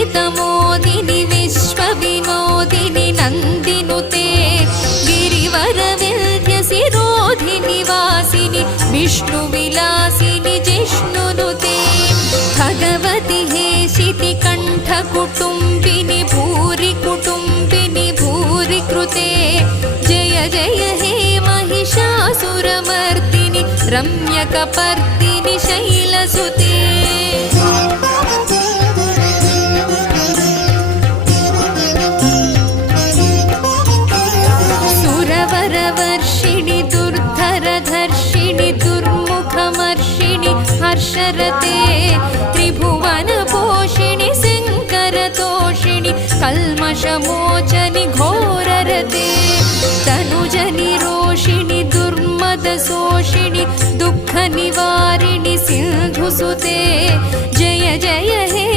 विदितमोदिनि विश्वविनोदिनि नन्दिनुते गिरिवरविन्ध्यसिरोधिनि वासिनि विष्णुविलासिनि जिष्णुनुते भगवति हेशिति कण्ठकुटुम्बिनि भूरि कुटुम्बिनि भूरि कृते जय जय हे महिषासुरमर्दिनि रम्यकपर्दिनि शैलसुते सुरवरवर्षिणि दुर्धरधर्षिणि दुर्मुखमर्षिणि हर्षरते त्रिभुवनपोषिणि शङ्करतोषिणि कल्मषमोचनि घोररते तनुजनिरोषिणि दुर्मदशोषिणि दुःखनिवारिणि सिन्धुसुते जय जय हे